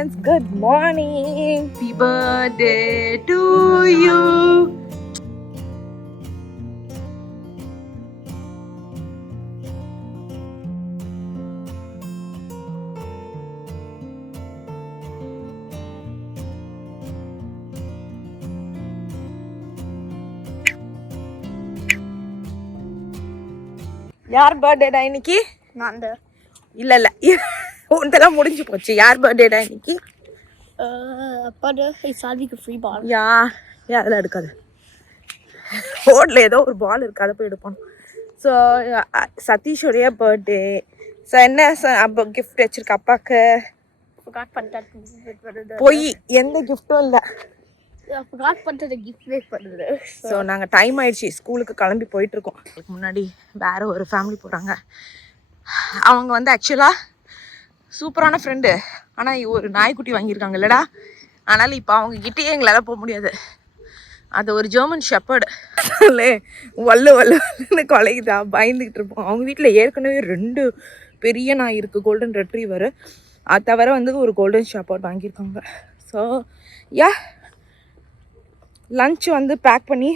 friends, good morning. Happy birthday to you. யார் பர்த்டேடா இன்னைக்கு? நான் தான். இல்ல உன்தெல்லாம் முடிஞ்சு போச்சு. யார் பர்த்டேடா இன்னைக்கு? அப்பாடா சாதிக்கு ஃப்ரீ பால். அதெல்லாம் எடுக்காது. ரோட்ல ஏதோ ஒரு பால் இருக்கு, அதை போய் எடுப்போம். So சதீஷோடைய birthday. ஸோ என்ன அப்போ கிஃப்ட் வச்சிருக்க அப்பாவுக்கு? போய் எந்த கிஃப்டும் இல்லை. ஸோ நாங்கள் டைம் ஆயிடுச்சு, ஸ்கூலுக்கு கிளம்பி போயிட்டுருக்கோம். அதுக்கு முன்னாடி வேற ஒரு ஃபேமிலி போகிறாங்க. அவங்க வந்து ஆக்சுவலாக சூப்பரான ஃப்ரெண்டு, ஆனால் ஒரு நாய்க்குட்டி வாங்கியிருக்காங்க இல்லைடா. அதனால் இப்போ அவங்க கிட்டேயே எங்களால் போக முடியாது. அது ஒரு ஜெர்மன் ஷெப்பர்டு. வல்லுன்னு கொலைக்குதா, பயந்துக்கிட்டு இருப்போம். அவங்க வீட்டில் ஏற்கனவே 2 பெரிய நாய் இருக்குது, கோல்டன் ரெட்ரீவர். அது தவிர வந்து ஒரு கோல்டன் ஷெப்பர்ட் வாங்கியிருக்காங்க. ஸோ லன்ச் வந்து பேக் பண்ணி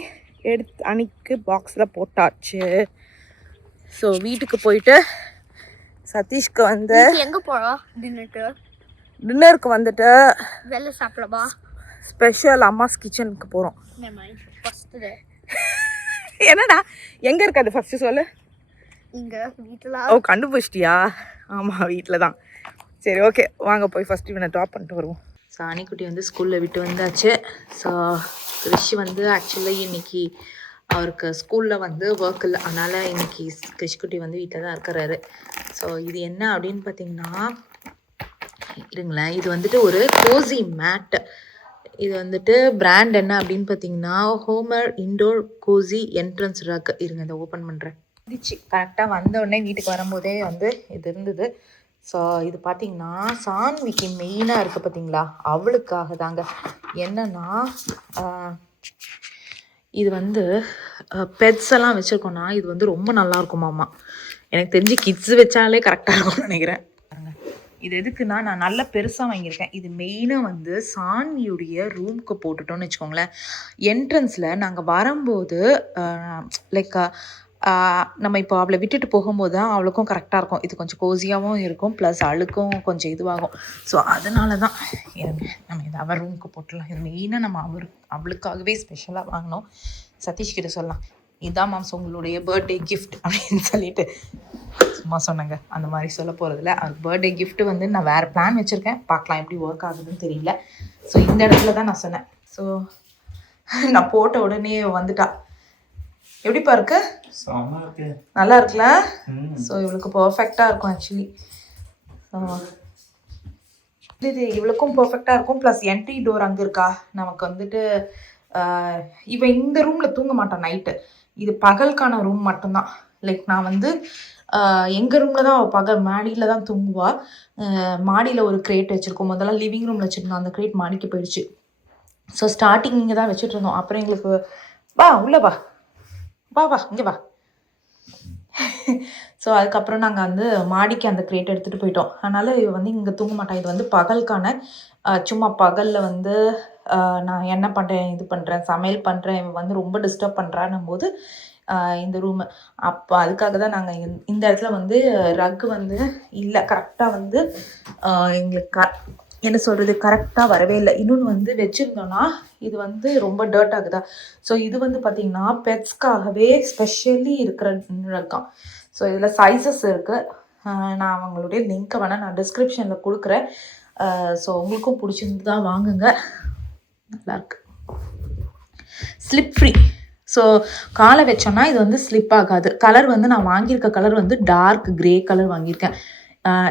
எடுத்து அன்னைக்கு பாக்ஸில் போட்டாச்சு. ஸோ வீட்டுக்கு போயிட்டு சதீஷ்க்கு வந்து எங்கே போகிறோம் டின்னருக்கு வந்துட்டு வெளில சாப்பிடவா? ஸ்பெஷல் அம்மாஸ் கிச்சனுக்கு போகிறோம். என்னடா எங்கே இருக்காது ஃபஸ்ட்டு சொல்லு. இங்கே வீட்டில். ஓ, கண்டுபிடிச்சிட்டியா? ஆமாம், வீட்டில் தான். சரி, ஓகே, வாங்க போய் ஃபஸ்ட்டு இவனை ட்ராப் பண்ணிட்டு வருவோம். ஸோ அணிக்குட்டி வந்து ஸ்கூலில் விட்டு வந்தாச்சு. ஸோ ரிஷி வந்து ஆக்சுவலி இன்னைக்கு அவருக்கு ஸ்கூலில் வந்து ஒர்க் இல்லை, அதனால் இன்னைக்கு கிருஷ்குட்டி வந்து வீட்டில் தான் இருக்கிறாரு. ஸோ இது என்ன அப்படின்னு பார்த்தீங்கன்னா, இருங்களேன், இது வந்துட்டு ஒரு கோசி மேட். இது வந்துட்டு பிராண்ட் என்ன அப்படின்னு பார்த்தீங்கன்னா Homer indoor cosy entrance rug. இருங்க, இதை ஓப்பன் பண்ணுறேன். கரெக்டாக வந்த உடனே வீட்டுக்கு வரும்போதே வந்து இது இருந்தது. ஸோ இது பார்த்தீங்கன்னா சான்விக்கு மெயினாக இருக்குது பார்த்தீங்களா, அவளுக்காக தாங்க. என்னன்னா இது வந்து பெட்ஸ் எல்லாம் வச்சுருக்கோன்னா இது வந்து ரொம்ப நல்லா இருக்குமாம்மா. எனக்கு தெரிஞ்சு கிட்ஸ் வச்சாலே கரெக்டாக இருக்கும்னு நினைக்கிறேன். இது எதுக்குன்னா, நான் நல்லா பெருசாக வாங்கியிருக்கேன். இது மெயினாக வந்து சான்வியுடைய ரூமுக்கு போட்டுட்டோன்னு வச்சுக்கோங்களேன். என்ட்ரன்ஸில் நாங்கள் வரும்போது லைக் நம்ம இப்போ அவளை விட்டுட்டு போகும்போது தான் அவளுக்கும் கரெக்டாக இருக்கும். இது கொஞ்சம் கோசியாகவும் இருக்கும், ப்ளஸ் அழுக்கும் கொஞ்சம் இதுவாகும். ஸோ அதனால தான் நம்ம இதை அவர் ரூமுக்கு போட்டுடலாம். இது மெயினாக நம்ம அவளுக்காகவே ஸ்பெஷலாக வாங்கினோம். சதீஷ்கிட்ட சொல்லலாம், இதான் மாம்ஸ் உங்களுடைய பர்த்டே கிஃப்ட் அப்படின்னு சொல்லிட்டு சும்மா சொன்னாங்க. அந்த மாதிரி சொல்ல போகிறதில்ல. அது பர்த்டே கிஃப்ட்டு வந்து நான் வேறு பிளான் வச்சுருக்கேன், பார்க்கலாம் எப்படி ஒர்க் ஆகுதுன்னு தெரியல. ஸோ இந்த இடத்துல தான் நான் சொன்னேன். ஸோ நான் போட்ட உடனே வந்துட்டா. எப்படிப்பா இருக்கு? நல்லா இருக்குல்ல? ஸோ இவளுக்கு பர்ஃபெக்டாக இருக்கும் ஆக்சுவலி. இது இவளுக்கும் பர்ஃபெக்டாக இருக்கும். ப்ளஸ் என்ட்ரி டோர் அங்கே இருக்கா. நமக்கு வந்துட்டு இவன் இந்த ரூமில் தூங்க மாட்டான் நைட்டு. இது பகலுக்கான ரூம் மட்டும்தான். லைக் நான் வந்து எங்கள் ரூமில் தான் அவள் பகல் மாடியில் தான் தூங்குவா. மாடியில் ஒரு கிரேட் வச்சுருக்கோம். முதல்ல லிவிங் ரூமில் வச்சுருந்தோம், அந்த கிரேட் மாடிக்கு போயிடுச்சு. ஸோ ஸ்டார்டிங் இங்கே தான் வச்சுட்டு இருந்தோம். அப்புறம் எங்களுக்கு வா உள்ளே வா இங்கே வா. ஸோ அதுக்கப்புறம் நாங்கள் வந்து மாடிக்கு அந்த கிரேட் எடுத்துகிட்டு போயிட்டோம். அதனால் இவ வந்து இங்கே தூங்க மாட்டான். இது வந்து பகலுக்கான சும்மா பகலில் வந்து நான் என்ன பண்ணுறேன், இது பண்ணுறேன், சமையல் பண்ணுறேன், இவன் வந்து ரொம்ப டிஸ்டர்ப் பண்ணுறான்னும் போது இந்த ரூமு. அப்போ அதுக்காக தான் நாங்கள் இந்த இடத்துல வந்து ரக்கு வந்து இல்லை, கரெக்டாக வந்து எங்களுக்கு என்ன சொல்கிறது, கரெக்டாக வரவே இல்லை. இன்னொன்று வந்து வச்சுருந்தோன்னா இது வந்து ரொம்ப டர்ட் ஆகுதா. ஸோ இது வந்து பார்த்திங்கன்னா பெட்ஸ்க்காகவே ஸ்பெஷலி இருக்கிற ரக்கம். ஸோ இதில் சைஸஸ் இருக்குது. நான் அவங்களுடைய லிங்க்கை வேணால் நான் டிஸ்கிரிப்ஷனில் கொடுக்குறேன். ஸோ உங்களுக்கும் பிடிச்சிருந்து தான் வாங்குங்க, நல்லாயிருக்கு. Slip free. ஸோ காலை வச்சோன்னா இது வந்து ஸ்லிப் ஆகாது. கலர் வந்து நான் வாங்கியிருக்க கலர் வந்து டார்க் க்ரே கலர் வாங்கியிருக்கேன்,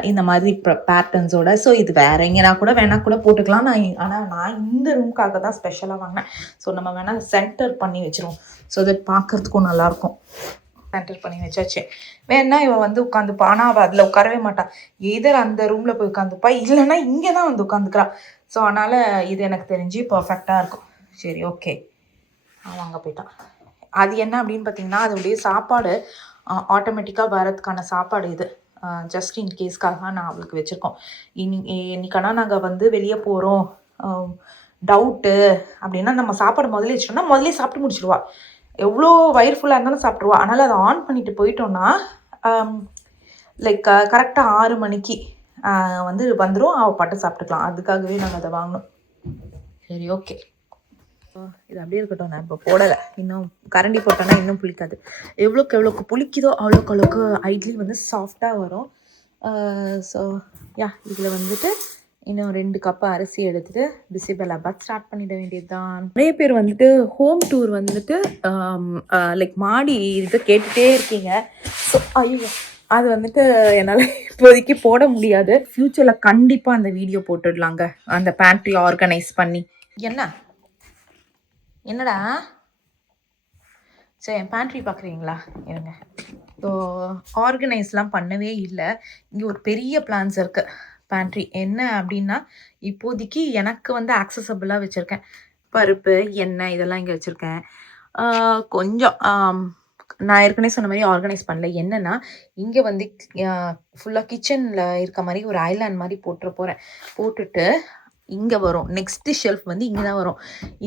இந்த மாதிரி பேட்டர்ன்ஸோட. ஸோ இது வேறு எங்கேனா கூட வேணால் கூட போட்டுக்கலாம். ஆனால் நான் இந்த ரூமுக்காக தான் ஸ்பெஷலாக வாங்கினேன். ஸோ நம்ம வேணால் சென்டர் பண்ணி வச்சுருவோம், ஸோ தட் பார்க்குறதுக்கும் நல்லாயிருக்கும். சென்டர் பண்ணி வச்சாச்சு. வேணா இவன் வந்து உட்காந்துப்பா, ஆனால் அவள் அதில் உட்காரவே மாட்டான். எதர் அந்த ரூமில் போய் உட்காந்துப்பா, இல்லைன்னா இங்கே தான் வந்து உட்காந்துக்கிறான். ஸோ அதனால் இது எனக்கு தெரிஞ்சு பர்ஃபெக்டாக இருக்கும். சரி, ஓகே, அவன் அங்கே போயிட்டான். அது என்ன அப்படின்னு பார்த்தீங்கன்னா, அதோடைய சாப்பாடு ஆட்டோமேட்டிக்காக வரதுக்கான சாப்பாடு இது. ஜஸ்ட் இன் கேஸ்க்காக நான் அவளுக்கு வச்சுருக்கோம். இன்னைக்கானா நாங்கள் வந்து வெளியே போகிறோம் டவுட்டு அப்படின்னா நம்ம சாப்பாடு முதல்ல வச்சிட்டோம்னா முதல்ல சாப்பிட்டு முடிச்சிடுவா. எவ்வளோ வயிறு ஃபுல்லாக இருந்தாலும் சாப்பிட்ருவா. அதனால் அதை ஆன் பண்ணிட்டு போயிட்டோன்னா லைக் கரெக்டாக 6 மணிக்கு வந்து வந்துடும், அவள் பாட்டு சாப்பிட்டுக்கலாம். அதுக்காகவே நாங்கள் அதை வாங்கினோம். சரி, ஓகே, இது அப்படியே இருக்கட்டும். நான் இப்போ போடலை, இன்னும் கரண்டி போட்டோன்னா இன்னும் புளிக்காது. எவ்வளோக்கு புளிக்குதோ அவ்வளோக்கு இட்லி வந்து சாஃப்டாக வரும். ஸோ யா, இதில் வந்துட்டு இன்னும் 2 கப்பு அரிசி எடுத்துகிட்டு பிசிபெல்லாபாத் ஸ்டார்ட் பண்ணிட வேண்டியது தான். நிறைய பேர் வந்துட்டு ஹோம் டூர் வந்துட்டு லைக் மாடி இது கேட்டுகிட்டே இருக்கீங்க. ஸோ ஐயோ, அது வந்துட்டு என்னால் இப்போதைக்கு போட முடியாது. ஃப்யூச்சரில் கண்டிப்பாக அந்த வீடியோ போட்டுடலாங்க, அந்த பேண்ட்ரி ஆர்கனைஸ் பண்ணி. என்னடா சரி, என் பேண்ட்ரி பார்க்குறீங்களா? இருங்க. ஸோ ஆர்கனைஸ்லாம் பண்ணவே இல்லை. இங்கே ஒரு பெரிய பிளான்ஸ் இருக்குது பேண்ட்ரி. என்ன அப்படின்னா, இப்போதைக்கு எனக்கு வந்து ஆக்சசபிளாக வச்சுருக்கேன். பருப்பு, எண்ணெய் இதெல்லாம் இங்கே வச்சுருக்கேன். கொஞ்சம் நான் ஏற்கனவே சொன்ன மாதிரி ஆர்கனைஸ் பண்ணல. என்னென்னா, இங்கே வந்து ஃபுல்லாக கிச்சனில் இருக்க மாதிரி ஒரு ஐலாண்ட் மாதிரி போட்டுட்டு இங்கே வரும். நெக்ஸ்ட்டு ஷெல்ஃப் வந்து இங்கே தான் வரும்.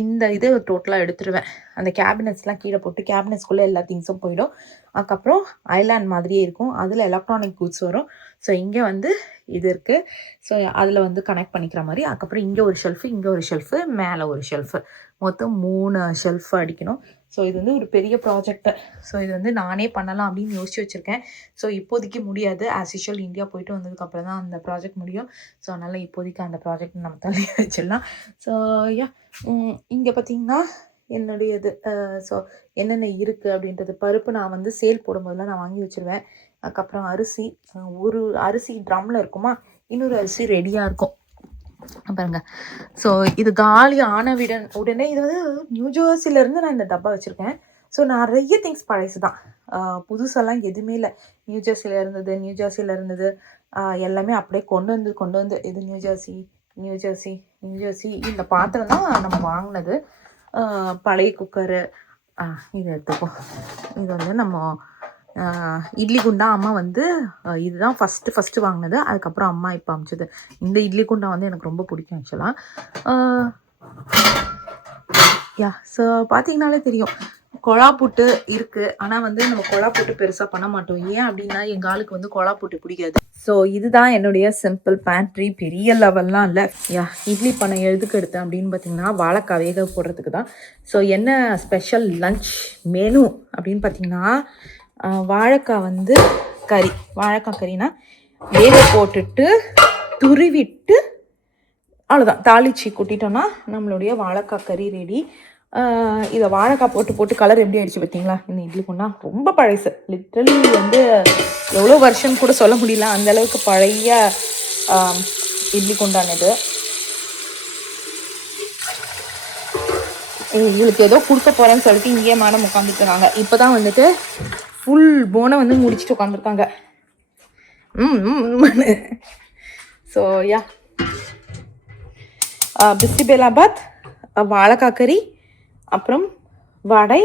இந்த இது டோட்டலாக எடுத்துருவேன். அந்த கேபினட்ஸ்லாம் கீழே போட்டு கேபினட்ஸ்குள்ளே எல்லா திங்ஸும் போயிடும். அதுக்கப்புறம் ஐலாண்ட் மாதிரியே இருக்கும், அதில் எலக்ட்ரானிக் கூட்ஸ் வரும். ஸோ இங்கே வந்து இது இருக்குது. ஸோ அதில் வந்து கனெக்ட் பண்ணிக்கிற மாதிரி. அதுக்கப்புறம் இங்கே ஒரு ஷெல்ஃபு, இங்கே ஒரு ஷெல்ஃபு, மேலே ஒரு ஷெல்ஃபு, மொத்தம் 3 ஷெல்ஃபு அடிக்கணும். ஸோ இது வந்து ஒரு பெரிய ப்ராஜெக்ட்டு. ஸோ இது வந்து நானே பண்ணலாம் அப்படின்னு யோசிச்சு வச்சுருக்கேன். ஸோ இப்போதைக்கு முடியாது. ஆஸ் யூஷுவல் இந்தியா போயிட்டு வந்ததுக்கப்புறம் தான் அந்த ப்ராஜெக்ட் முடியும். ஸோ அதனால் இப்போதைக்கு அந்த ப்ராஜெக்ட் நம்ம தள்ளி வச்சிடலாம். ஸோ யா, இங்கே பார்த்திங்கன்னா என்னுடையது. ஸோ என்னென்ன இருக்குது அப்படின்றது, பருப்பு நான் வந்து சேல் போடும்போதெல்லாம் நான் வாங்கி வச்சுருவேன். அதுக்கப்புறம் அரிசி, ஒரு அரிசி ட்ரம்மில் இருக்குமா, இன்னொரு அரிசி ரெடியாக இருக்கும் பாருங்க. ஸோ இது காலி ஆன உடனே இது வந்து நியூ ஜெர்சிலேருந்து நான் இந்த டப்பா வச்சுருக்கேன். ஸோ நிறைய திங்ஸ் பழசு தான், புதுசெல்லாம் எதுவுமே இல்லை. நியூ ஜெர்சியில் இருந்தது எல்லாமே அப்படியே கொண்டு வந்து இது நியூ ஜெர்சி இந்த பாத்திரம் தான் நம்ம வாங்கினது. பழைய குக்கரு இது எடுத்துப்போம். இது வந்து நம்ம இட்லி குண்டா அம்மா வந்து இதுதான் ஃபஸ்ட்டு வாங்கினது. அதுக்கப்புறம் அம்மா இப்போ அமிச்சது. இந்த இட்லி குண்டா வந்து எனக்கு ரொம்ப பிடிக்கும் ஆக்சுவலாக. யா, ஸோ பார்த்தீங்கனாலே தெரியும் கொழா புட்டு இருக்குது. ஆனால் வந்து நம்ம கொழா புட்டு பெருசாக பண்ண மாட்டோம். ஏன் அப்படின்னா எங்கள் ஆளுக்கு வந்து கொழா புட்டு பிடிக்காது. ஸோ இதுதான் என்னுடைய சிம்பிள் பேண்ட்ரி, பெரிய லெவல்லாம் இல்லை. யா, இட்லி பண்ண எதுக்கு எடுத்தேன் அப்படின்னு பார்த்தீங்கன்னா, வாழைக்காய் வேக போடுறதுக்கு தான். ஸோ என்ன ஸ்பெஷல் லன்ச் மெனு அப்படின்னு பார்த்தீங்கன்னா, வாழைக்காய் வந்து வாழைக்காய் கறினா வேக போட்டுட்டு துருவிட்டு அவ்வளோதான், தாளிச்சு கொட்டிட்டோன்னா நம்மளுடைய வாழைக்காய் கறி ரெடி. இதை வாழைக்காய் போட்டு கலர் எப்படி ஆயிடுச்சு பார்த்தீங்களா? இந்த இட்லி குண்டா ரொம்ப பழசு, லிட்ரலி வந்து எவ்வளோ வருஷம் கூட சொல்ல முடியல, அந்தளவுக்கு பழைய இட்லி குண்டானது. இவங்களுக்கு ஏதோ கொடுக்க போகிறேன்னு சொல்லிட்டு இங்கேயே மேடம் உட்காந்துருக்காங்க. இப்போ தான் வந்துட்டு ஃபுல் போனை வந்து முடிச்சுட்டு உட்காந்துருக்காங்க. ஸோ யா, பிசிபெல்லாபாத், வாழைக்காய் கறி, அப்புறம் வடை,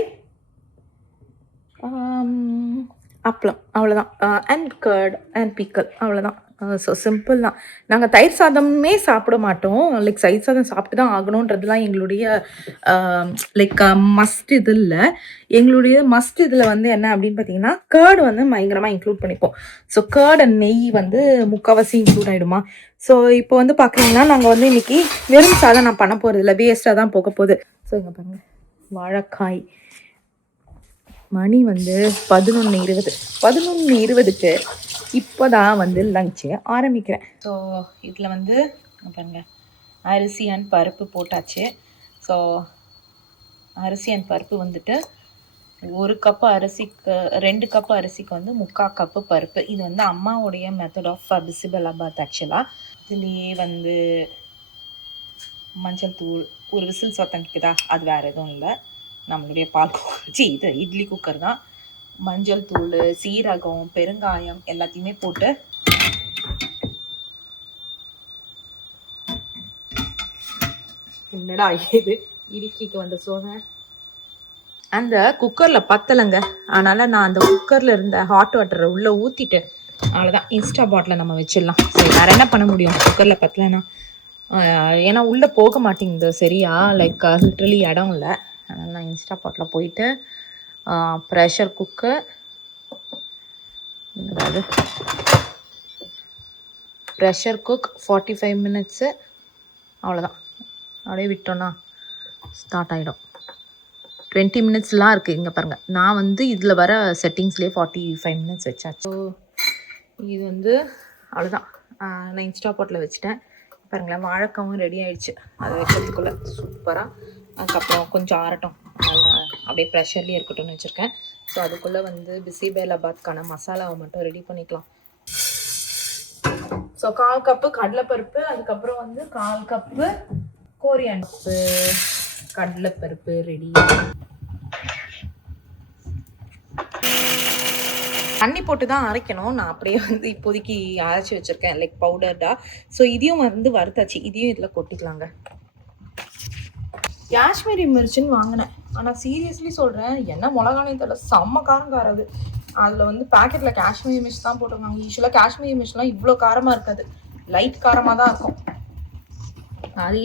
அப்பளம், அவ்வளோதான். அண்ட் கர்ட் அண்ட் பிக்கல், அவ்வளோதான். ஸோ சிம்பிள் தான். நாங்கள் தயிர் சாதமே சாப்பிட மாட்டோம். லைக் தயிர் சாதம் சாப்பிட்டு தான் ஆகணுன்றதுலாம் எங்களுடைய லைக் மஸ்ட் இது இல்லை. எங்களுடைய மஸ்ட் இதில் வந்து என்ன அப்படின்னு பார்த்தீங்கன்னா, கர்டு வந்து பயங்கரமாக இன்க்ளூட் பண்ணிப்போம். ஸோ கர்ட் அண்ட் நெய் வந்து முக்கால்வாசி இன்க்ளூட் ஆகிடுமா. ஸோ இப்போ வந்து பார்க்குறீங்கன்னா, நாங்கள் வந்து இன்றைக்கி வெறும் சாதம் நான் பண்ண போகிறது இல்லை, வேஸ்ட்டாக தான் போக போகுது. ஸோ இங்கே பாருங்கள், வாழைக்காய். மணி வந்து 11:20க்கு இப்போ தான் வந்து லஞ்சு ஆரம்பிக்கிறேன். ஸோ இதில் வந்து பாருங்கள், அரிசி அண்ட் பருப்பு போட்டாச்சு. ஸோ அரிசி அண்ட் பருப்பு வந்துட்டு 1 கப்பு அரிசிக்கு 2 கப்பு அரிசிக்கு வந்து 3/4 கப்பு பருப்பு. இது வந்து அம்மாவுடைய மெத்தட் ஆஃப் பிசிபெல்லாபாத் ஆக்சுவலாக. இதுலேயே வந்து மஞ்சள் தூள், ஒரு விசில் சத்தம் கேட்குதா, அது வேறு எதுவும் இல்லை, நம்மளுடைய பால் குக்கர், இது இட்லி குக்கர் தான். மஞ்சள் தூள், சீரகம், பெருங்காயம் எல்லாத்தையுமே போட்டு என்னடா இது இடுக்கிக்கு வந்த சோனை. அந்த குக்கரில் பத்தலைங்க, அதனால் நான் அந்த குக்கரில் இருந்த ஹாட் வாட்டரை உள்ளே ஊற்றிட்டு அவ்வளோதான், இன்ஸ்டா பாட்டில் நம்ம வச்சிடலாம். சரி, வேறு என்ன பண்ண முடியும் குக்கரில் பற்றலன்னா? ஏன்னா உள்ளே போக மாட்டேங்குது சரியா, லைக் லிட்ரலி இடம் இல்லை. அதனால் நான் இன்ஸ்டா பாட்டில் போயிட்டு ப்ரெஷர் குக்கு அதாவது ப்ரெஷர் குக் 45 மினிட்ஸு, அவ்வளோதான். அப்படியே விட்டோன்னா ஸ்டார்ட் ஆகிடும். 20 மினிட்ஸ்லாம் இருக்குது இங்கே பாருங்கள். நான் வந்து இதில் வர செட்டிங்ஸ்லேயே 45 மினிட்ஸ் வச்சாச்சு. ஸோ இது வந்து அவ்வளோதான். நான் இன்ஸ்டா பாட்டில் வச்சுட்டேன் பாருங்களேன். வாழைக்காவும் ரெடி ஆகிடுச்சு. அதை வைக்கிறதுக்குள்ளே சூப்பராக. அதுக்கப்புறம் கொஞ்சம் ஆறட்டும், அப்படியே ப்ரெஷர்லேயே இருக்கட்டும்னு வச்சுருக்கேன். ஸோ அதுக்குள்ளே வந்து பிசிபேலாபாத்க்கான மசாலாவை மட்டும் ரெடி பண்ணிக்கலாம். ஸோ 1/4 கப்பு கடலைப்பருப்பு, அதுக்கப்புறம் வந்து 1/4 கப்பு கோரியண்டர், கடலைப்பருப்பு ரெடி. தண்ணி போட்டு தான் அரைக்கணும். நான் அப்படியே வந்து இப்போதைக்கு அரைச்சி வச்சுருக்கேன் லைக் பவுடர்டா. ஸோ இதையும் வந்து வறுத்தாச்சு, இதையும் இதில் கொட்டிக்கலாங்க. காஷ்மீரி மிர்ச்சின்னு வாங்கினேன், ஆனால் சீரியஸ்லி சொல்கிறேன், என்ன மிளகானே தெரியல, செம்ம காரம் காராது. அதில் வந்து பேக்கெட்டில் காஷ்மீரி மிர்ச் தான் போட்டிருக்காங்க. யூஸ்வலாக காஷ்மீரி மிர்ச்லாம் இவ்வளோ காரமாக இருக்காது, லைட் காரமாக தான் இருக்கும். அது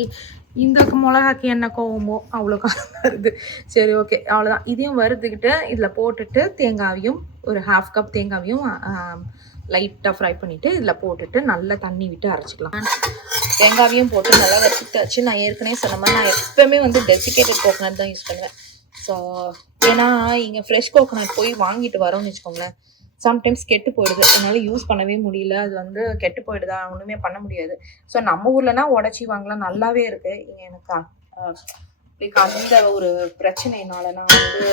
இந்த மிளகாக்கு என்ன கோவமோ அவ்வளோ காரமாக இருக்குது. சரி ஓகே, அவ்வளோதான். இதையும் வறுத்துக்கிட்டு இதில் போட்டுட்டு தேங்காயும் ஒரு 1/2 கப் தேங்காயும் லைட்டாக ஃப்ரை பண்ணிவிட்டு இதில் போட்டுட்டு நல்லா தண்ணி விட்டு அரைச்சிக்கலாம். தேங்காயும் போட்டு நல்லா வறுத்துட்டாச்சு. நான் ஏற்கனவே சொன்ன மாதிரி நான் எப்போவுமே வந்து டெசிகேட்டட் கோகோனட் தான் யூஸ் பண்ணுவேன். ஸோ ஏன்னா இங்கே ஃப்ரெஷ் கோகோனட் போய் வாங்கிட்டு வரோம்னு வச்சுக்கோங்களேன், சம்டைம்ஸ் கெட்டு போயிடுது. என்னால் யூஸ் பண்ணவே முடியல. அது வந்து கெட்டு போயிடுதா, ஒன்றுமே பண்ண முடியாது. ஸோ நம்ம ஊர்லனா உடச்சி வாங்கலாம், நல்லாவே இருக்குது. இங்கே எனக்கு லைக் அந்த ஒரு பிரச்சனைனால நான் வந்து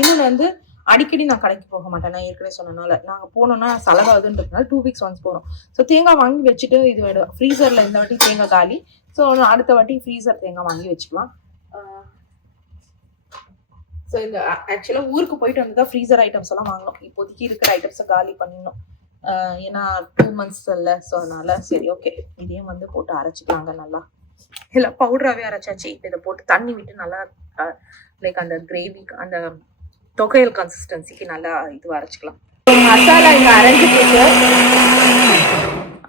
இன்னொன்று வந்து அடிக்கடி நான் கடைக்கு போக மாட்டேன். நான் ஏற்கனவே சொன்னனால நாங்கள் போனோம்னா செலவாகுதுன்றதுனால 2 வீக்ஸ் ஒன்ஸ் போகிறோம். ஸோ தேங்காய் வாங்கி வச்சுட்டு இது வேணும் ஃப்ரீசரில். இந்த வாட்டி தேங்காய் காலி, ஸோ அடுத்த வாட்டி ஃப்ரீசர் தேங்காய் வாங்கி வச்சுக்கலாம். ஸோ இந்த ஆக்சுவலாக ஊருக்கு போயிட்டு வந்து தான் ஃப்ரீசர் ஐட்டம்ஸ் எல்லாம் வாங்கணும். இப்போதைக்கு இருக்கிற ஐட்டம்ஸை காலி பண்ணிடணும். ஏன்னா 2 மந்த்ஸ் இல்லை. ஸோ அதனால சரி ஓகே, இதையும் வந்து போட்டு அரைச்சிக்கலாங்க. நல்லா இல்லை பவுடராகவே அரைச்சாச்சு. இப்போ இதை போட்டு தண்ணி விட்டு நல்லா லைக் அந்த கிரேவிக்கு அந்த தொகையல் கன்சிஸ்டன்சிக்கு நல்லா இது அரைச்சிக்கலாம். மசாலா இங்கே அரைஞ்சிட்டு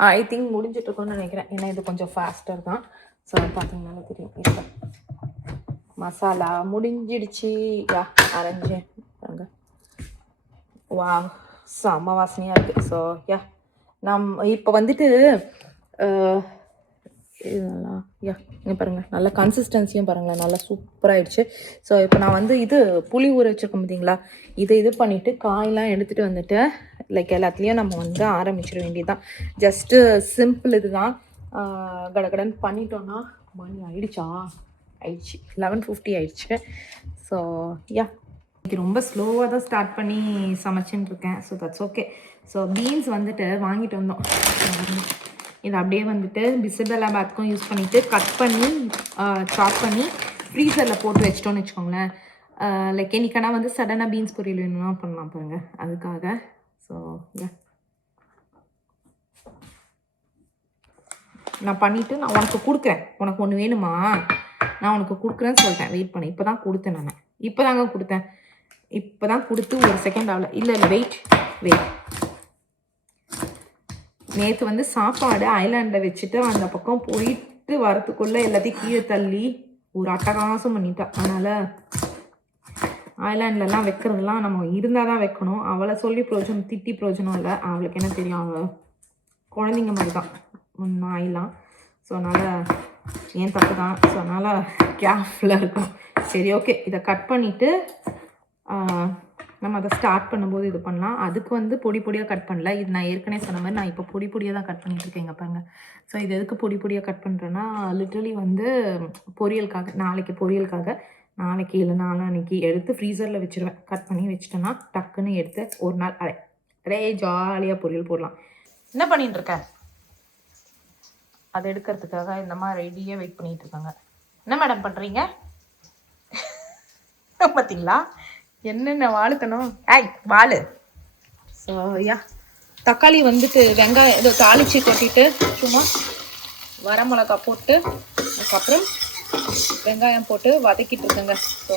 ஐ திங்க் முடிஞ்சிட்டு இருக்கும்னு நினைக்கிறேன். ஏன்னா இது கொஞ்சம் ஃபாஸ்டர் தான். ஸோ பார்த்தீங்கன்னாலும் தெரியும். இப்போ மசாலா முடிஞ்சிடுச்சு. அரைஞ்சேன் பாருங்க. வா, செம்ம வாசனையாக இருக்குது. ஸோ நம்ம இப்போ வந்துட்டு இதெல்லாம் இங்கே பாருங்கள், நல்ல கன்சிஸ்டன்சியும் பாருங்களேன், நல்லா சூப்பராகிடுச்சு. ஸோ இப்போ நான் வந்து இது புளி ஊற வச்சுருக்கோம் பார்த்தீங்களா, இதை பண்ணிவிட்டு காயெல்லாம் எடுத்துகிட்டு வந்துட்டு லைக் எல்லாத்துலேயும் நம்ம வந்து ஆரம்பிச்சிட வேண்டியதுதான். ஜஸ்ட்டு சிம்பிள் இது தான். கடகடன்னு பண்ணிட்டோன்னா மணி ஆயிடுச்சு 11:50 ஆயிடுச்சு. ஸோ இன்னைக்கு ரொம்ப ஸ்லோவாக தான் ஸ்டார்ட் பண்ணி சமைச்சுன்னு இருக்கேன். So that's okay. So beans வந்துட்டு வாங்கிட்டு வந்தோம். இதை அப்படியே வந்துட்டு பிசிபேலாபாத்துக்கும் யூஸ் பண்ணிவிட்டு கட் பண்ணி சாப் பண்ணி ஃப்ரீசரில் போட்டு வச்சிட்டோன்னு வச்சுக்கோங்களேன். லைக் என்னைக்கானா வந்து சடனாக பீன்ஸ் பொரியல் வேணும்னா பண்ணலாம் பாருங்க, அதுக்காக. ஸோ நான் பண்ணிவிட்டு நான் உனக்கு கொடுக்குறேன். உனக்கு ஒன்று வேணுமா, நான் உனக்கு கொடுக்குறேன்னு சொல்லிட்டேன். வெயிட் பண்ணி இப்போ தான் கொடுத்தேன். நான் இப்போ தாங்க கொடுத்தேன். இப்போ தான் கொடுத்து 1 செகண்ட் ஆகல. இல்லை வெயிட். நேற்று வந்து சாப்பாடு ஐலாண்டில் வச்சுட்டு அந்த பக்கம் போயிட்டு வரத்துக்குள்ளே எல்லாத்தையும் கீழே தள்ளி ஒரு அட்டகாசம் பண்ணிட்டா. அதனால் ஐலாண்ட்லலாம் வைக்கிறதுலாம் நம்ம இருந்தால் தான் வைக்கணும். அவளை சொல்லி பிரோஜனம், திட்டி பிரோஜனம் இல்லை. அவளுக்கு என்ன தெரியும், அவள் குழந்தைங்க மாதிரி தான் நாயெல்லாம். ஸோ அதனால் ஏன் தப்பு தான். ஸோ அதனால் கேர்ஃபுல்லாக இருக்கும். சரி ஓகே, இதை கட் பண்ணிவிட்டு நம்ம அதை ஸ்டார்ட் பண்ணும்போது இது பண்ணலாம். அதுக்கு வந்து பொடி பொடியாக கட் பண்ணல. இது நான் ஏற்கனவே சொன்ன மாதிரி நான் இப்போ பொடி பொடியாக தான் கட் பண்ணிகிட்ருக்கேன். இங்கே பாருங்க. ஸோ இது எதுக்கு பொடி பொடியாக கட் பண்ணுறேன்னா, லிட்ரலி வந்து பொரியலுக்காக, நாளைக்கு பொரியலுக்காக நாளைக்கு இல்லை நாளான்னைக்கு எடுத்து ஃப்ரீசரில் வச்சுருவேன். கட் பண்ணி வச்சுட்டோன்னா டக்குன்னு எடுத்து ஒரு நாள் அரே ஜாலியாக பொரியல் போடலாம். என்ன பண்ணிட்டு இருக்க? அதை எடுக்கிறதுக்காக இந்த மாதிரி ரெடியாக வெயிட் பண்ணிகிட்டு இருக்காங்க. என்ன மேடம் பண்ணுறீங்க? பார்த்தீங்களா என்னென்ன வாழுக்கணும். வாழு. ஸோ தக்காளி வந்துட்டு வெங்காயம் இதை தாளித்து கொட்டிட்டு சும்மா வரமிளகா போட்டு அதுக்கப்புறம் வெங்காயம் போட்டு வதக்கிட்டு இருக்குங்க. ஸோ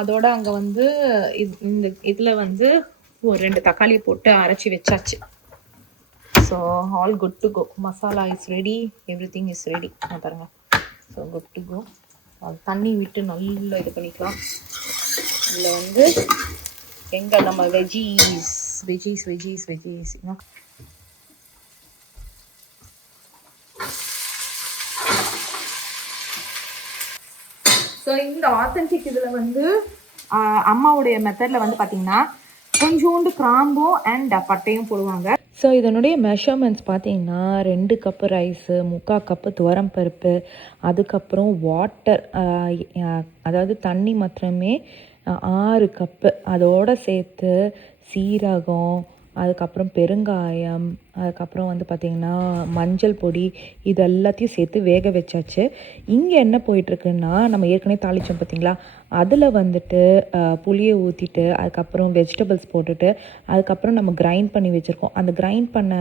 அதோட அங்கே வந்து இந்த இதில் வந்து ஒரு 2 தக்காளியை போட்டு அரைச்சி வச்சாச்சு. So all good to go. Masala is ready, everything is ready. பாருங்க. So good to go. தண்ணி விட்டு நல்லா இது பண்ணிக்கலாம். இதில் வந்து எங்கே நம்ம வெஜ்ஜீஸ் ஸோ இந்த ஆத்தென்டிக் இதில் வந்து அம்மாவுடைய மெத்தடில் வந்து பார்த்தீங்கன்னா கொஞ்சோண்டு கிராம்பும் அண்ட் பட்டையும் போடுவாங்க. ஸோ இதனுடைய மெஷர்மெண்ட்ஸ் பார்த்தீங்கன்னா 2 கப்பு ரைஸு, 3/4 கப்பு துவரம் பருப்பு, அதுக்கப்புறம் வாட்டர், அதாவது தண்ணி மாத்திரமே 6 கப்பு, அதோடு சேர்த்து சீரகம், அதுக்கப்புறம் பெருங்காயம், அதுக்கப்புறம் வந்து பார்த்திங்கன்னா மஞ்சள் பொடி, இது எல்லாத்தையும் சேர்த்து வேக வச்சாச்சு. இங்கே என்ன போயிட்டுருக்குன்னா, நம்ம ஏற்கனவே தாளித்தோம் பார்த்திங்களா, அதில் வந்துட்டு புளியை ஊற்றிட்டு அதுக்கப்புறம் வெஜிடபிள்ஸ் போட்டுட்டு அதுக்கப்புறம் நம்ம கிரைண்ட் பண்ணி வச்சுருக்கோம். அந்த கிரைண்ட் பண்ண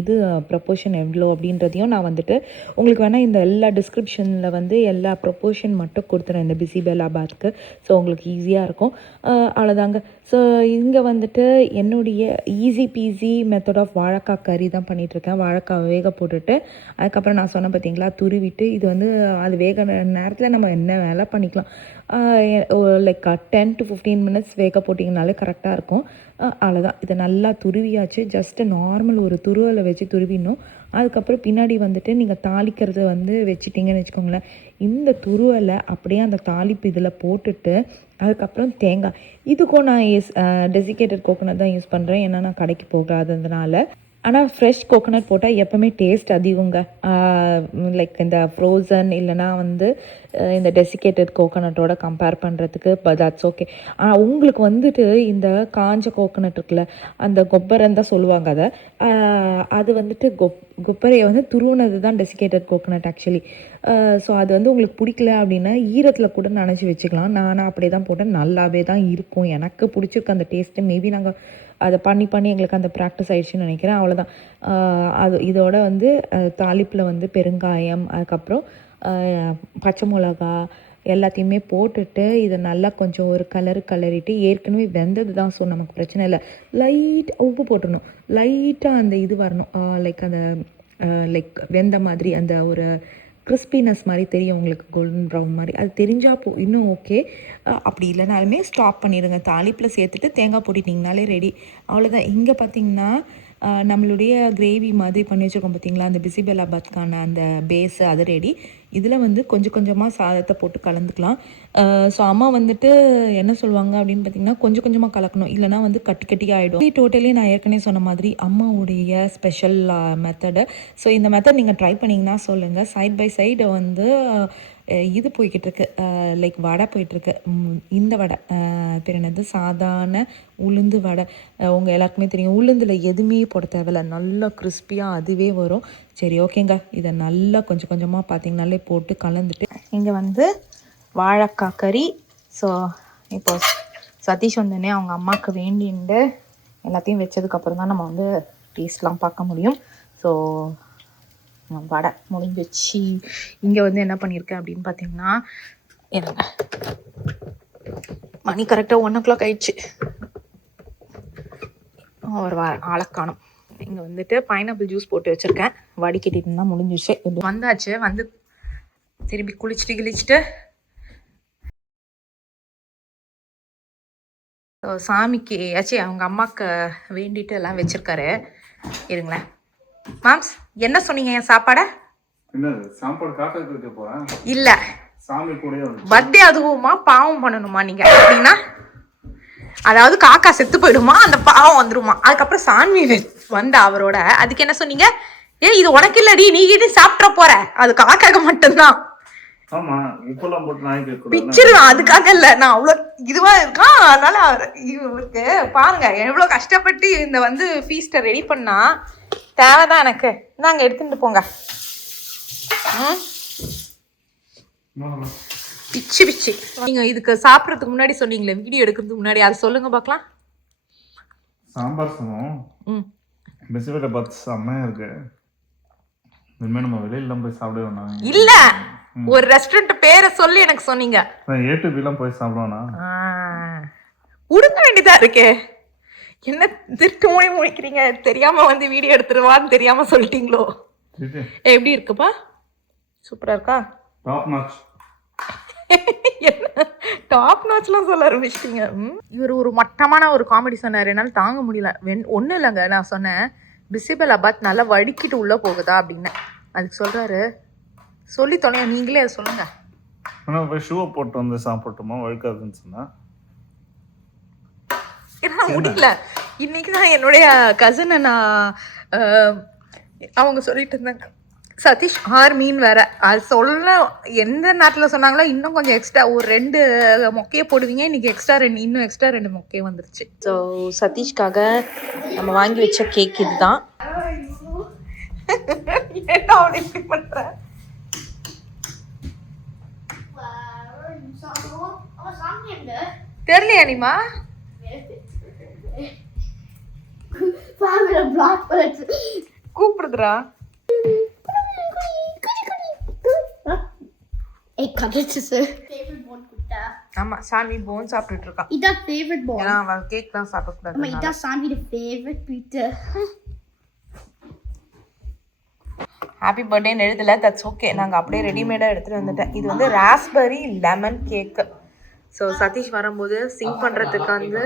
இது ப்ரப்போர்ஷன் எவ்வளோ அப்படின்றதையும் நான் வந்துட்டு உங்களுக்கு வேணால் இந்த எல்லா டிஸ்கிரிப்ஷனில் வந்து எல்லா ப்ரப்போர்ஷன் மட்டும் கொடுத்துறேன் இந்த பிசிபெல்லாபாத்துக்கு. ஸோ உங்களுக்கு ஈஸியாக இருக்கும். அவ்வளோதாங்க. ஸோ இங்கே வந்துட்டு என்னுடைய ஈஸி பீஸி மெத்தட் ஆஃப் வாழைக்காய் கறி தான் பண்ணிகிட்ருக்கேன். வாழைக்காய் வேக போட்டுட்டு அதுக்கப்புறம் நான் சொன்னேன் பார்த்தீங்களா, துருவிட்டு இது வந்து அது வேக நேரத்தில் நம்ம என்ன வேலை பண்ணிக்கலாம். லைக் 10 to 15 minutes வேக போட்டிங்கனாலே கரெக்டாக இருக்கும். அவ்வளோதான். இதை நல்லா துருவியாச்சு. ஜஸ்ட்டு நார்மல் ஒரு துருவலை வச்சு துருவிடணும். அதுக்கப்புறம் பின்னாடி வந்துட்டு நீங்கள் தாளிக்கிறது வந்து வச்சுட்டிங்கன்னு வச்சுக்கோங்களேன், இந்த துருவலை அப்படியே அந்த தாளிப்பு இதில் போட்டுட்டு அதுக்கப்புறம் தேங்காய், இதுக்கும் நான் டெசிகேட்டட் கோகோனட் தான் யூஸ் பண்ணுறேன். ஏன்னா நான் கடைக்கு போகாததுனால. ஆனால் ஃப்ரெஷ் கோகோனட் போட்டால் எப்போவுமே டேஸ்ட் அதிகங்க. லைக் இந்த ஃப்ரோசன் இல்லைனா வந்து இந்த டெசிகேட்டட் கோகோனட்டோட கம்பேர் பண்ணுறதுக்கு தட்ஸ் ஓகே. ஆனால் உங்களுக்கு வந்துட்டு இந்த காஞ்ச கோகோனட் இருக்குல்ல, அந்த கொப்பரைன்னு தான் சொல்லுவாங்க அதை. அது வந்துட்டு கொப்பரையை வந்து துருவுனது தான் டெசிகேட்டட் கோகோனட் ஆக்சுவலி. ஸோ அது வந்து உங்களுக்கு பிடிக்கல அப்படின்னா ஈரத்தில் கூட நனைச்சி வச்சுக்கலாம். நானும் அப்படியே தான் போட்டேன். நல்லாவே தான் இருக்கும். எனக்கு பிடிச்சிருக்கு அந்த டேஸ்ட்டு. மேபி நாங்கள் அதை பண்ணி எங்களுக்கு அந்த ப்ராக்டிஸ் ஆகிடுச்சின்னு நினைக்கிறேன். அவ்வளோதான். அது இதோட வந்து தாளிப்பில் வந்து பெருங்காயம், அதுக்கப்புறம் பச்சை மிளகா எல்லாத்தையுமே போட்டுட்டு இதை நல்லா கொஞ்சம் ஒரு கலரிட்டு ஏற்கனவே வெந்தது தான். ஸோ நமக்கு பிரச்சனை இல்லை. லைட்டாக உப்பு போட்டுடணும். லைட்டாக அந்த இது வரணும், லைக் அந்த லைக் வெந்த மாதிரி அந்த ஒரு கிறிஸ்பினஸ் மாதிரி தெரியும் உங்களுக்கு, கோல்டன் ப்ரௌன் மாதிரி. அது தெரிஞ்சால் இன்னும் ஓகே. அப்படி இல்லைனாலுமே ஸ்டாப் பண்ணிடுங்க. தாளிப்பில் சேர்த்துட்டு தேங்காய் போட்டிட்டிங்கனாலே ரெடி. அவ்வளோதான். இங்கே பார்த்திங்கன்னா நம்மளுடைய கிரேவி மாதிரி பண்ணி வச்சுருக்கோம் பார்த்திங்களா, அந்த பிசிபெல்லாபாத்துக்கான அந்த பேஸு அது ரெடி. இதில் வந்து கொஞ்சமாக சாதத்தை போட்டு கலந்துக்கலாம். ஸோ அம்மா வந்துட்டு என்ன சொல்லுவாங்க அப்படின்னு பார்த்திங்கன்னா, கொஞ்சமாக கலக்கணும், இல்லைனா வந்து கட்டி ஆகிடும். டோட்டலி நான் ஏற்கனவே சொன்ன மாதிரி அம்மாவுடைய ஸ்பெஷல் மெத்தடு. ஸோ இந்த மெத்தட் நீங்கள் ட்ரை பண்ணிங்கன்னா சொல்லுங்கள். சைட் பை சைடு வந்து இது போய்கிட்டுருக்கு, லைக் வடை போயிட்டுருக்கு. இந்த வடை பேர் என்னது, சாதாரண உளுந்து வடை. உங்கள் எல்லாருக்குமே தெரியும், உளுந்தில் எதுவுமே போட தேவையில்ல, நல்லா கிறிஸ்பியாக அதுவே வரும். சரி ஓகேங்க. இதை நல்லா கொஞ்சமாக பார்த்திங்கனாலே போட்டு கலந்துட்டு இங்கே வந்து வாழைக்காய் கறி. ஸோ இப்போ சதீஷ் வந்தோடனே அவங்க அம்மாவுக்கு வேண்டின்ட்டு எல்லாத்தையும் வச்சதுக்கப்புறம் தான் நம்ம வந்து டேஸ்ட்லாம் பார்க்க முடியும். ஸோ வடை முடிஞ்சிச்சு. இங்கே வந்து என்ன பண்ணியிருக்கேன் அப்படின்னு பார்த்தீங்கன்னா, எனக்கு மணி கரெக்டாக 1 o'clock ஆயிடுச்சு. ஒரு ஆளக்கானம். இங்கே வந்துட்டு பைனாப்பிள் ஜூஸ் போட்டு வச்சுருக்கேன். வடிகட்டிட்டு தான் முடிஞ்சிச்சு. வந்தாச்சு. வந்து திரும்பி குளிச்சுட்டு சாமிக்கு ஆச்சு அவங்க அம்மாவுக்கு வேண்டிட்டு எல்லாம் வச்சுருக்காரு. இருங்களேன். மாம்ஸ் என்ன சொன்னீங்க என் சாப்பாடை? இல்ல பர்த்டே அதுவுமா பாவம் பண்ணணுமா நீங்க அப்படின்னா? அதாவது காக்கா செத்து போயிடுமா, அந்த பாவம் வந்துருமா. அதுக்கப்புறம் சாமி வந்த அவரோட அதுக்கு என்ன சொன்னீங்க? இது உனக்கு இல்லடி, நீ கிட்ட சாப்பிட போற, அது காக்காக்கு மட்டும்தான். பிச்சிருவான். அதுக்காக இல்ல, நான் அவ்வளவு இதுவா இருக்கான். அதனால இவருக்கு பாருங்க எவ்வளவு கஷ்டப்பட்டு இந்த வந்து ஃபீஸ்ட ரெடி பண்ணா. தேவைதான் எனக்கு. நாங்க எடுத்துட்டு போங்க. பிச்சு நீங்க இதுக்கு சாப்பிடறதுக்கு முன்னாடி சொன்னீங்களே, வீடியோ எடுக்கிறதுக்கு முன்னாடி, அதை சொல்லுங்க பார்க்கலாம். சாம்பார் சாதம் பிசிபெல்லாபாத் செம்மையா இருக்கு. இனிமே நம்ம வெளியில போய் சாப்பிட வேணாம். இல்ல, ஒரு ரெஸ்டாரண்ட் பேரை சொல்லி எனக்கு சொன்னீங்க. நான் A to B போய் சாப்பிடுவானா? உடுங்க வேண்டியதா இருக்கே. என்ன திருட்டு மூடி முடிக்கிறீங்க? தெரியாமல் வந்து வீடியோ எடுத்துருவான்னு தெரியாமல் சொல்லிட்டீங்களோ? எப்படி இருக்குப்பா? சூப்பராக இருக்கா? Top notch. என்ன டாப் நாச்லாம் சொல்ல ஆரம்பிச்சிட்டிங்க. இவர் ஒரு மட்டமான ஒரு காமெடி சொன்னார், என்னால் தாங்க முடியல. ஒன்றும் இல்லைங்க, நான் சொன்னேன் பிசிபல் அபாத் நல்லா வடிக்கிட்டு உள்ளே போகுதா அப்படின்னு. அதுக்கு சொல்கிறாரு, சொல்லி தொலைங்க நீங்களே அதை சொல்லுங்கள். ஆனால் போய் ஷூவை போட்டு வந்து சாப்பிட்டோமா வழுக்காதுன்னு சொன்னால் முடியல. இன்னைக்கு தான் என்னுடைய கசனை நான் அவங்க சொல்லிட்டு இருந்தாங்க, சதீஷ் ஆர்மின்னு வேற. அது சொல்ல எந்த நேரத்தில் சொன்னாங்களோ இன்னும் கொஞ்சம் எக்ஸ்ட்ரா ஒரு 2 மொக்கையை போடுவீங்க, இன்னைக்கு இன்னும் எக்ஸ்ட்ரா 2 மொக்கையை வந்துருச்சு. ஸோ சதீஷ்காக நம்ம வாங்கி வச்ச கேக் இதுதான். என்ன அவனை இப்படி பண்ற? தெரியலையா நீமா? கூப்பிடுதுரா. ஆமா, சாமி போன் சாப்பிட்டுட்டு இருக்கான். இதான் ஃபேவரட் போன். ஏன்னா அவன் கேக் தான் சாப்பிடக்கூடாது. அம்மா இதான் சாமியோட ஃபேவரட் பீட்டா. ஹாப்பி பர்த்டேன்னு எழுதலை, தட்ஸ் ஓகே. நாங்கள் அப்படியே ரெடிமேடாக எடுத்துகிட்டு வந்துட்டேன். இது வந்து ராஸ்பெரி லெமன் கேக்கு. ஸோ சதீஷ் வரும்போது சிங் பண்ணுறதுக்கு வந்து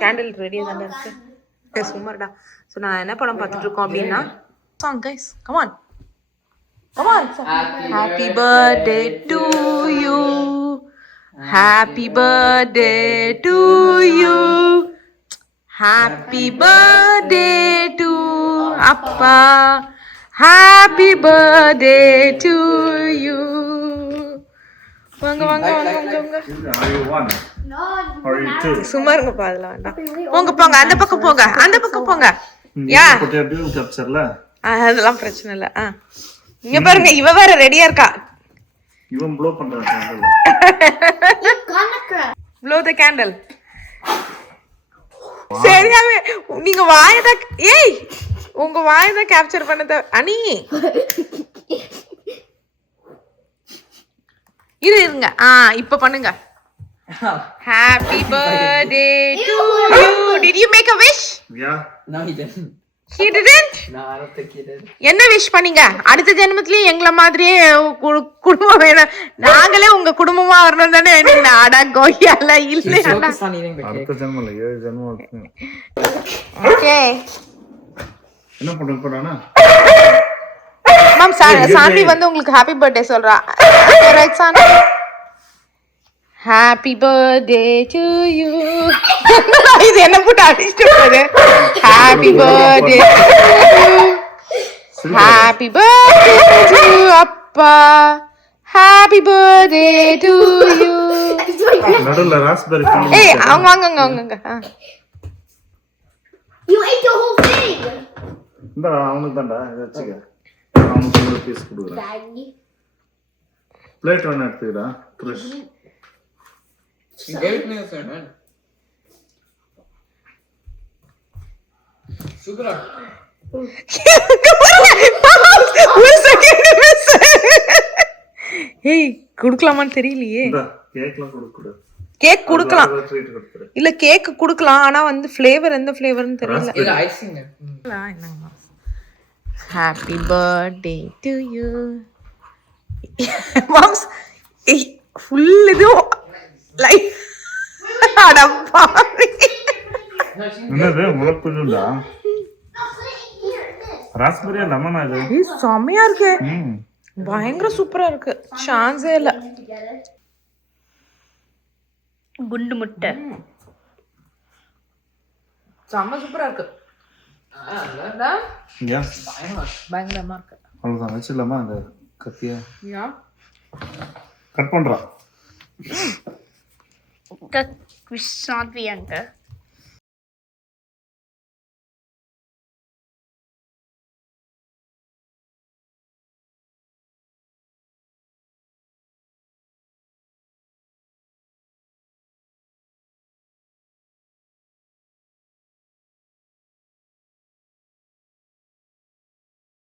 கேண்டில் ரெடியாக தானே இருக்குது. சும்மாடா. ஸோ நான் என்ன படம் பார்த்துட்ருக்கோம் அப்படின்னா, song guys come on come on. Happy birthday to you, happy birthday to you, happy birthday to அப்பா, ஹாப்பி பர்த்டே டு யூ. வாங்க வாங்க வாங்க வாங்க. சும்மா இருங்கப்பா, அதெல்லாம் வேண்டாம். போங்க போங்க, அந்த பக்கம் போங்க, அந்த பக்கம் போங்க. யா அதெல்லாம் பிரச்சனை இல்லை. இங்க பாருங்க, இவ வேற ரெடியா இருக்கா. இவன் ப்ளோ பண்றான். ப்ளோ தி கேண்டில். சரியாவே நீங்க வாயதான், ஏய் உங்க வாயதான் கேப்சர் பண்ணத அனி. இருங்க. இப்ப பண்ணுங்க. Happy birthday to you. Did you make a wish? Yeah. No, he didn't. He didn't? No, I don't think he did. என்ன விஷ் பண்ணீங்க? அடுத்த ஜென்மத்திலயும் எங்கள மாதிரியே குடும்பம் வேணும், நாங்களே உங்க குடும்பமா வரணும் தானே வேணுங்க. அடா கோயால இல்ல. He's focused on eating the cake. அடுத்த ஜென்மம் இல்ல, 7 ஜென்மம் இருக்கு. ஓகே. என்ன பண்றீங்க போடானா? மேம் சாந்தி வந்து உங்களுக்கு ஹாப்பி பர்த்டே சொல்றா. Right Shanthi? Happy birthday to you. இது என்ன போட்டு அடிச்சிட்டு போகுது? Happy birthday, happy birthday to அப்பா, ஹாப்பி பர்த்டே டு யூ. நடுல ராஸ்பெரி. ஏய் அவங்க வாங்க வாங்க. You ate the whole thing. இந்த அவனுக்கு தான்டா, இத வச்சுக்க. அவனுக்கு ஒரு பீஸ் கொடுக்குறேன். பிளேட் ஒன்னு எடுத்துக்கடா Chris. You gave it me a third, man. Super. ஒரு செகண்ட் மிஸ். ஏய் குடுக்கலாமான்னு தெரியலையே. இந்த கேக்லாம் கொடுக்கக்கூடாது. கேக் குடுக்கலாம். ட்ரீட் கொடுத்துரு. இல்ல கேக் குடுக்கலாம், ஆனா வந்து ஃப்ளேவர் எந்த ஃப்ளேவர்னு தெரியல. இது ஐசிங். என்னங்க. Happy birthday to you. Moms full இது லைக் அடப்பா. என்னது முளப்புதுடா? ராஸ்பெரியா லெமனா இது? இது செமையா இருக்கு. பயங்கர சூப்பரா இருக்கு. சான்ஸே இல்ல. குண்டு முட்டை. செம்ம சூப்பரா இருக்கு. பயங்கரமா இருக்கு. அவ்வளோதான் வச்சிடலாமா அந்த கத்தியை? யா கட் பண்ணுறான். That was not the end.